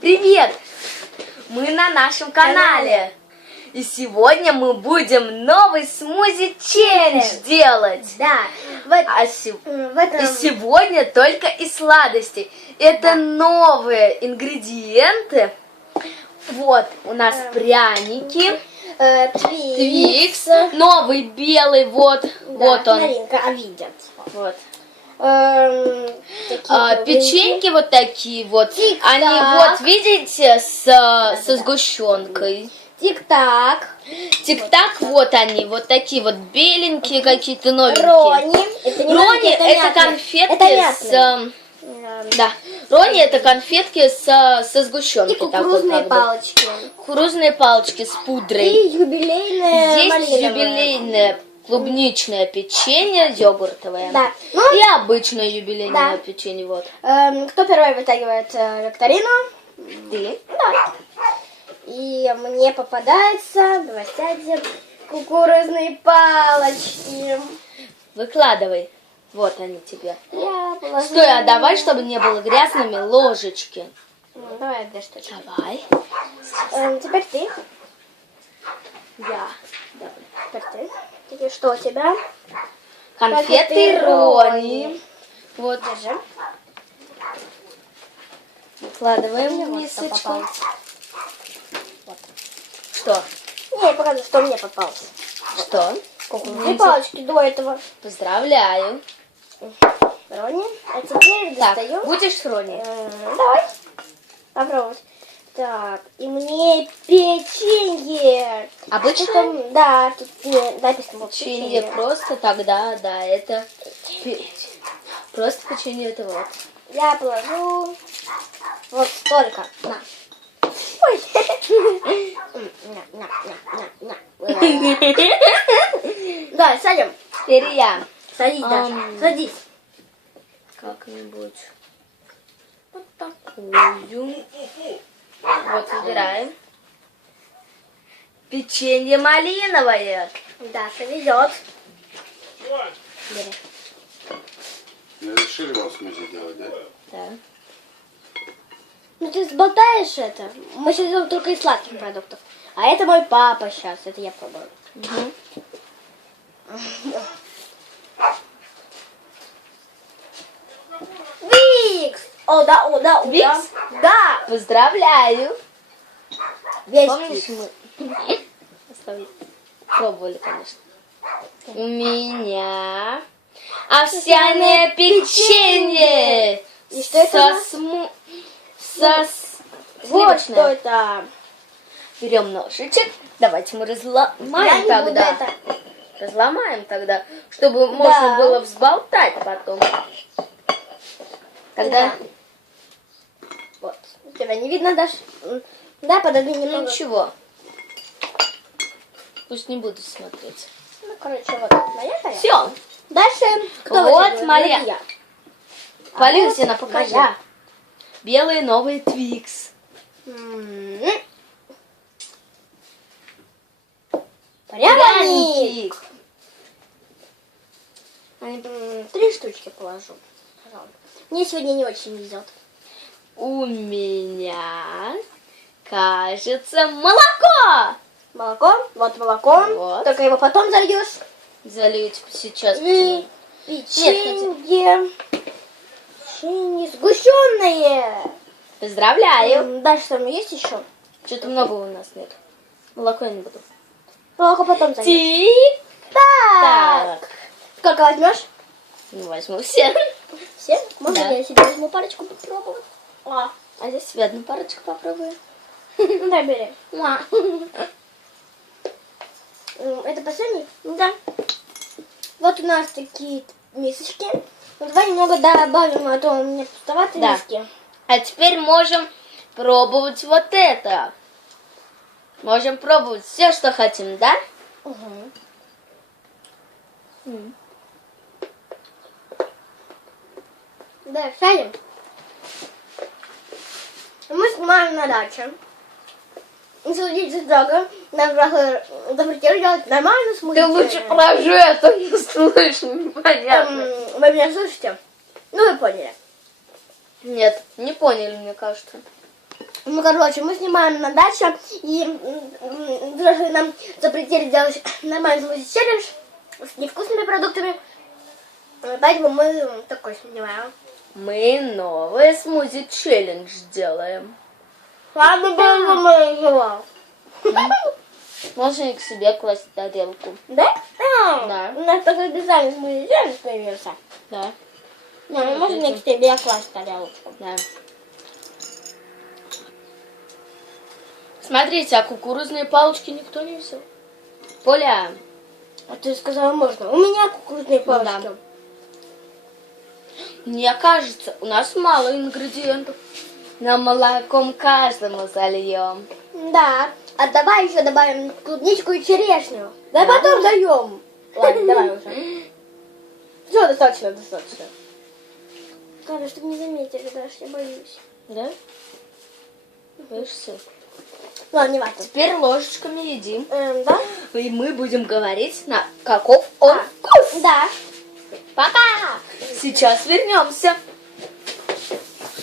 Привет! Мы на нашем канале. И сегодня мы будем новый смузи челлендж делать. Да, вот А се- м, в этом... и сегодня только из сладостей. Это новые ингредиенты. Вот, у нас Эм. пряники, э, Твикс. твикс, новый белый, вот, Да, вот он. Маринка, а видят. Вот. Эм, А, печеньки вот такие вот. Они вот, видите, с, со сгущенкой. Тик-так. Тик-так, вот они, вот такие вот беленькие какие-то новенькие. Рони. Это не Рони это, конфетки Это с... Да, Рони это конфетки со, со сгущенкой. И кукурузные палочки. Кукурузные палочки с пудрой. И юбилейные Здесь юбилейное клубничное печенье, йогуртовое. Да. Ну, И обычное юбилейное Да. печенье, вот. эм, кто первый вытягивает э, викторину? Ты? Да. И мне попадается, давай сядем, кукурузные палочки. Выкладывай. Вот они тебе. Я положила... Стой, а давай, чтобы не было грязными, ложечки. Ну, Давай две штучки. Давай. Эм, теперь ты. Я. Теперь ты. Теперь что у тебя? Конфеты Рони. Вот. Держи. Выкладываем в вот мисочку. попалось. Что? Не, я покажу, что мне попалось. Что? Кукурузные палочки до этого. Поздравляю. Рони. А теперь Так, достаю. будешь с Рони? Эм, давай. Попробовать. Так, и мне печенье. Обычное? Что-то- Да, тут написано вот Печенье просто тогда, да, это пе- просто печенье это вот. Я положу вот столько. На. Ой. Да, садим. Теперь я Садись, Даша. Садись. как-нибудь вот такую. Вот выбираем. Печенье малиновое. Даша ведет. Бери. Не решили вам смузи делать, да? Да. Ну ты сболтаешь это. Мы сейчас идем только из сладких продуктов. А это мой папа сейчас. Это я пробую. Мгм. Викс! О, да, о, да, о, да. Викс? Да. Поздравляю. Весь Помнишь, мы оставили? пробовали, конечно. У меня овсяное печенье. И что это у со сму... со с- Вот что это. Берем ножичек. Давайте мы разломаем Я тогда. это. Разломаем тогда, чтобы можно было взболтать потом. Тогда. Тебя не видно, Даш? М, Да, подожди немного. ничего. Пусть не буду смотреть. Ну, короче, вот моя тарелка. Все. Дальше кто Вот вытягивает? моя. Вот я. Валюсина, А вот покажи. моя. Белые новые Твикс. М. Пряники. Пряники. М, Три штучки положу. Пожалуй. Мне сегодня не очень везет. У меня, кажется, молоко. Молоко, вот молоко. Вот. Только его потом зальешь. Тебе сейчас. И печенье. Печенье сгущенное. Поздравляю. Дальше там есть еще? Что-то много у нас нет. Молоко я не буду. Молоко потом зальешь. Тик. Так. Так. Сколько возьмешь? Ну, возьму все. Все? Можно Да. я себе возьму парочку попробовать? А, а здесь себе одну парочку попробую. Дай бери. Муа. М, Это последний? Да. Вот у нас такие мисочки. Ну, давай немного добавим, а то у меня пустоваты Да. миски. А теперь можем пробовать вот это. Можем пробовать все, что хотим, да? Угу. М. Да, сядем. Мы снимаем на даче. И следить за дорогой. Нам просто запретили делать нормально смузи. Ты лучше прожи, а то не слышно, непонятно. Эм, Вы меня слышите? Ну, вы поняли. Нет, не поняли, мне кажется. Ну, короче, мы снимаем на даче, и взрослые нам запретили делать нормальный смузи челлендж с невкусными продуктами. Поэтому мы такой снимаем. Мы новый смузи челлендж делаем. Ладно, было. Можно и к себе класть тарелку. Да? Да. У нас такой дизайн смузи челлендж появился. Да. Ну, мы можем не к тебе класть тарелочку. Да. Смотрите, а кукурузные палочки никто не взял. Поля, А ты сказала, можно. У меня кукурузные палочки. да. Мне кажется, у нас мало ингредиентов. Нам молоком каждому зальем. Да. А давай еще добавим клубничку и черешню. Да потом даем. Ладно, давай уже. Все, достаточно, достаточно. Главное, чтобы не заметили, Даш, я боюсь. Да? Видишь, Ладно, не важно. Теперь ложечками едим. Эм, да? И мы будем говорить, на каков он А. вкус. Да. Пока! Сейчас вернемся.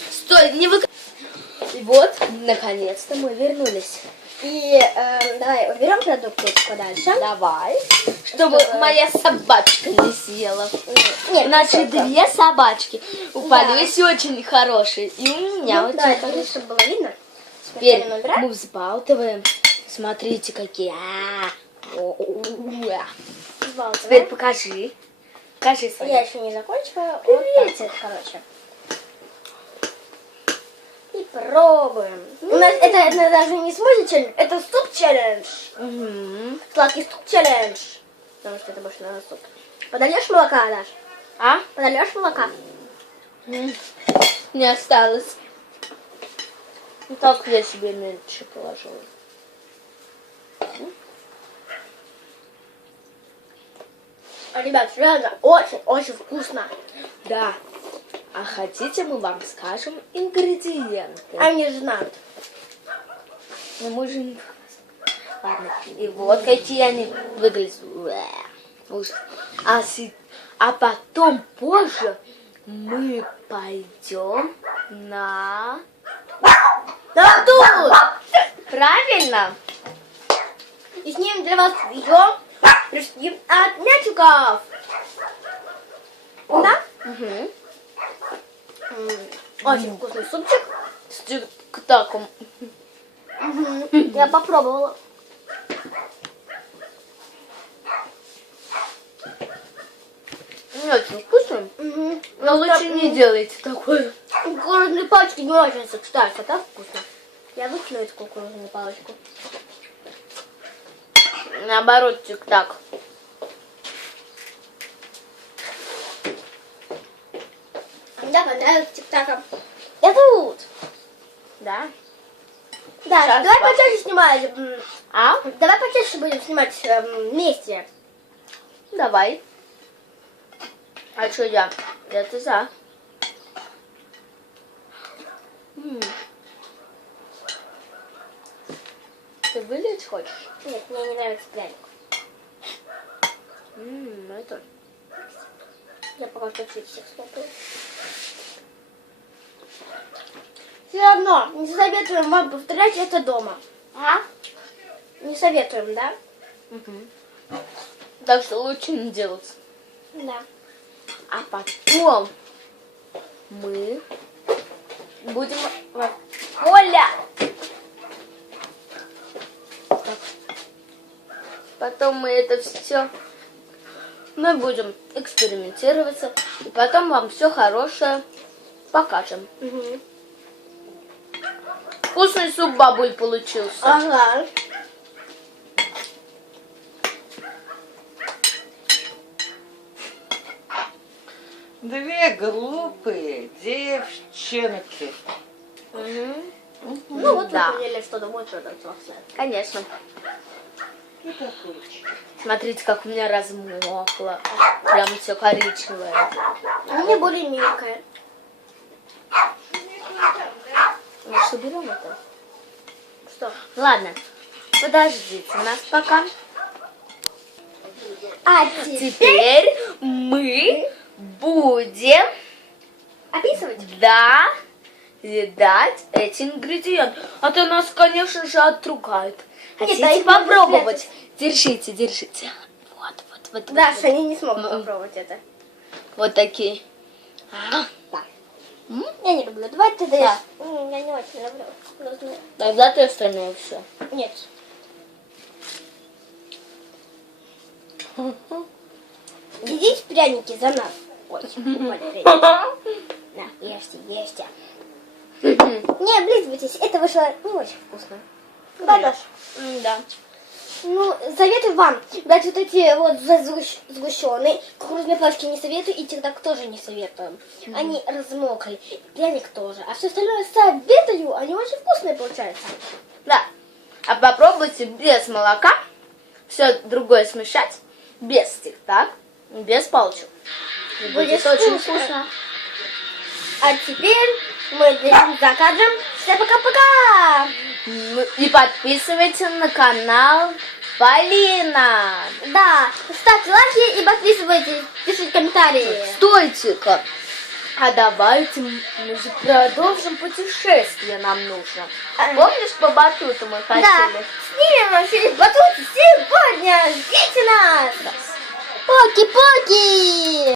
Стой, не вы... И вот, наконец-то мы вернулись. И эм, давай уберем продукты подальше. Давай. Чтобы Чтобы- моя собачка не съела. Нет, Наши не две собачки. У Да. Полюси очень хорошие. И у меня Ну, очень давай, хорошие. так, чтобы было видно. Теперь мы взбалтываем. Смотрите, какие. А. Взбалтываем. Теперь покажи. Покажи свои. Я еще не закончила. Вот Привет. так вот, короче. И пробуем. У нас это, это даже не смузи челлендж, это суп челлендж. Мгм. Сладкий суп челлендж. Потому что это больше на суп. Подольешь молока, Даш? А? Подольешь молока? Не осталось. Ну так я себе меньше положила. Ребят, реально очень-очень вкусно. Да. А хотите, мы вам скажем ингредиенты? Они же знают. Ну, мы же не- Ладно. И вот какие они выглядят. Ужас. А, си- а потом позже мы пойдем на... Тут! Правильно? И снимем для вас видео рецепт от мячиков. Да? Угу. Очень вкусный супчик. С тик-таком. Я попробовала. Не очень вкусный. Мгм. Но лучше не делайте такое. Кукурузные палочки не очень сочетаются, так вкусно. Я выкину эту кукурузную палочку. Наоборот, тик-так. Да, понравилось тик-така. Я тут. Да? Да, Сейчас давай пап- почаще снимать. м, А? Давай почаще будем снимать эм, вместе. Давай. А что я? Я-то за. М. Вылить хочешь? Нет, мне не нравится пряник. М, это... Я пока чуть всех смотрю. Все равно не советуем вам повторять это дома. А? Не советуем, да? Мгм. Так что лучше не делать. Да. А потом мы будем... Оля! Так. Потом мы это все... Мы будем экспериментироваться. И потом вам все хорошее покажем. Мгм. Вкусный суп бабуль получился. Ага. Две глупые девчонки. Мгм. Ну вот Да. вы поняли, что домой продается во Конечно. Это курочка. Смотрите, как у меня размокло. Прям все коричневое. У меня более мелкая. Ну что, берем это? Что? Ладно, подождите нас пока. А теперь Теперь мы будем, описывать. да, съедать эти ингредиенты. А то нас, конечно же, отругают. Хотите их можно попробовать? Держите, держите. Вот, вот, вот. вот, Даша, вот. они не смогут М-м. попробовать это. Вот такие. А, Да. Я не люблю. Давай ты даешь. Да. М, Я не очень люблю. Вкусные. Тогда ты остальное все. Нет. Идите пряники за нас. Ой, пряники. На, ешьте, ешьте. Не облизывайтесь, это вышло не очень вкусно. Да, Даш? Да. Ну, советую вам брать вот эти вот сгущ- сгущенные. Кукурузные палочки не советую, и так тоже не советую. Они размокли. Пряник тоже. А все остальное советую, они очень вкусные получаются. Да. А попробуйте без молока все другое смешать. Без стих, так? Без палочек. Будет Будет очень вкусно. вкусно. А теперь мы следим за кадром. Всем пока-пока! И подписывайтесь на канал Полина. Да, ставьте лайки и подписывайтесь, пишите комментарии. Стойте-ка. А давайте мы же продолжим путешествие нам нужно. А. Помнишь, по батуту мы Да, хотели? снимем фильм «Батут» сегодня. Ждите нас! Поки-поки!